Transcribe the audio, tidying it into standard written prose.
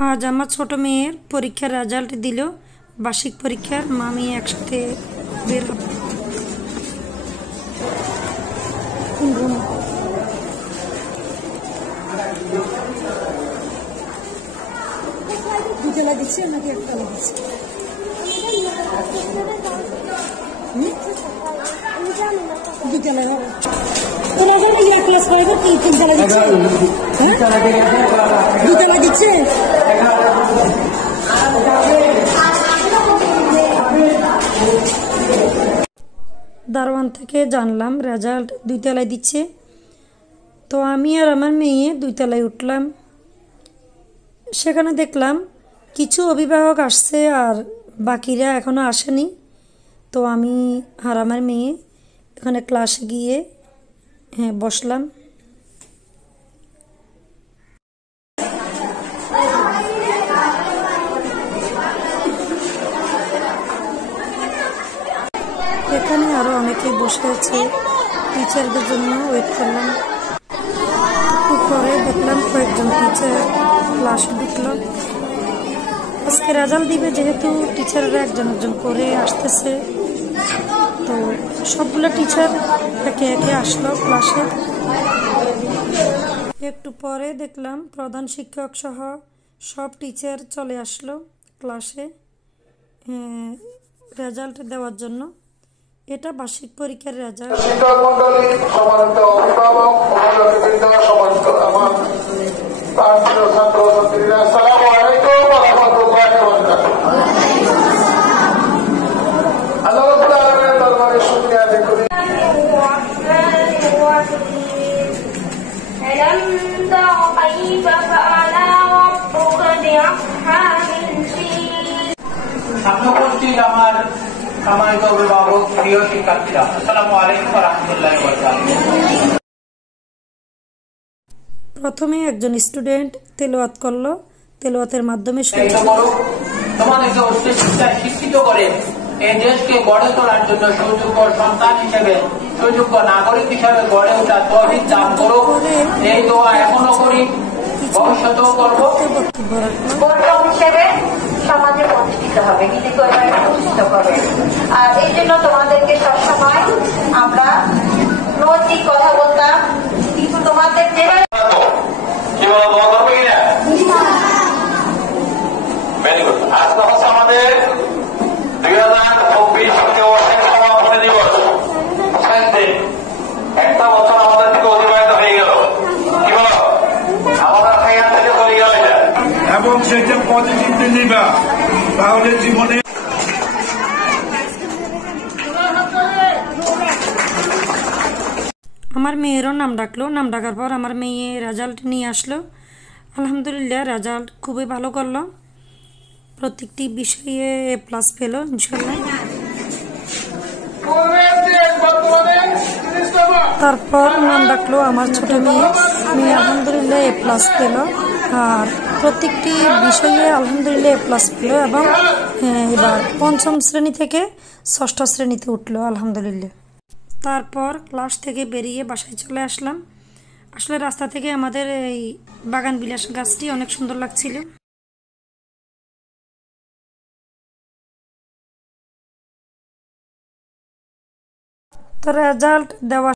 আজ আমার ছোট মেয়ের পরীক্ষার রেজাল্ট দিল। বার্ষিক পরীক্ষার মামি একসাথে বের হব। দুতলা দিচ্ছে নাকি একতলা দিচ্ছে? দুতলা ক্লাস করবো কি তিনতলা দিচ্ছে? দুতলা দিচ্ছে। দারোয়ান থেকে জানলাম রেজাল্ট 2 তলায় দিচ্ছে। তো আমি আর আমার মেয়ে 2 তলায় উঠলাম। সেখানে দেখলাম কিছু অভিভাবক আসছে আর বাকিরা এখনো আসেনি। তো আমি আর আমার মেয়ে এখানে ক্লাসে গিয়ে বসলাম। এখানে আরো অনেকেই বসে আছে, টিচারদের জন্য ওয়েট করলাম। একটু পরে দেখলাম কয়েকজন টিচার ক্লাসে ঢুকলো। আজকে রেজাল্ট দিবে, যেহেতু টিচাররা একজন একজন করে আসতেছে, তো সবগুলো টিচার একে একে আসলো ক্লাসে। একটু পরে দেখলাম প্রধান শিক্ষক সহ সব টিচার চলে আসলো ক্লাসে রেজাল্ট দেওয়ার জন্য। এটা বার্ষিক পরীক্ষার রেজাল্ট। শিক্ষক মন্ডলী, সম্মানিত অভিভাবক, অভিভাবকবৃন্দ, সম্মানিত আমার প্রাণপ্রিয় ছাত্র ছাত্রীরা, আসসালামু আলাইকুম ওয়া রাহমাতুল্লাহি ওয়া বারাকাতুহু। আল্লাহ রাব্বুল আলামিনের দরবারে শুকরিয়া আদায় করি। আমার সম্মানিত অভিভাবক, প্রিয় শিক্ষার্থীরা, আসসালামু আলাইকুম ওয়া রাহমাতুল্লাহি ওয়া বারাকাতুহু। প্রথমে একজন স্টুডেন্ট তেলাওয়াত করলো। তেলাওয়াতের মাধ্যমে তোমাদেরকে উচ্চ শিক্ষায় শিক্ষিত করে এই দেশকে গড়ে তোলার জন্য সুযোগ্য সন্তান হিসেবে, সুযোগ্য নাগরিক হিসেবে গড়ে ওঠার তৌফিক দান করো। এই দোয়া এখনো করি, ভবিষ্যতেও করবো। হিসেবে সমাজে প্রতিষ্ঠিত হবে, নিজেকে প্রতিষ্ঠিত করবে। আর এই জন্য তোমাদেরকে সবসময় আমরা নৈতিক কথা বলতাম, কিন্তু তোমাদের যেভাবে আজকে হচ্ছে আমাদের 2024 সমাপনী দিবস। একটা বছর আমাদের থেকে অতিবাহিত হয়ে গেল। কি বলো, আমাদের হাইয়ার থেকে চলে গেল এটা, এবং সেটা পজিটিভলি নিবা, তাহলে জীবনে। আমার মেয়েরও নাম ডাকলো। নাম ডাকার পর আমার মেয়ে রেজাল্ট নিয়ে আসলো। আলহামদুলিল্লাহ রেজাল্ট খুবই ভালো করলো, প্রত্যেকটি বিষয়ে A+ পেল ইনশাল্লাহ। তারপর নাম ডাকলো আমার ছোট মেয়ে। মেয়ে আলহামদুলিল্লাহ A+ পেল আর প্রত্যেকটি বিষয়ে আলহামদুলিল্লাহ A+ পেল, এবং এবার 5ম শ্রেণী থেকে 6ষ্ঠ শ্রেণীতে উঠলো আলহামদুলিল্লাহ। তারপর ক্লাস থেকে বেরিয়ে বাসায় চলে আসলাম। আসলে রাস্তা থেকে আমাদের এই বাগান বিলাস গাছটি অনেক সুন্দর লাগছিল। তো রেজাল্ট দেওয়া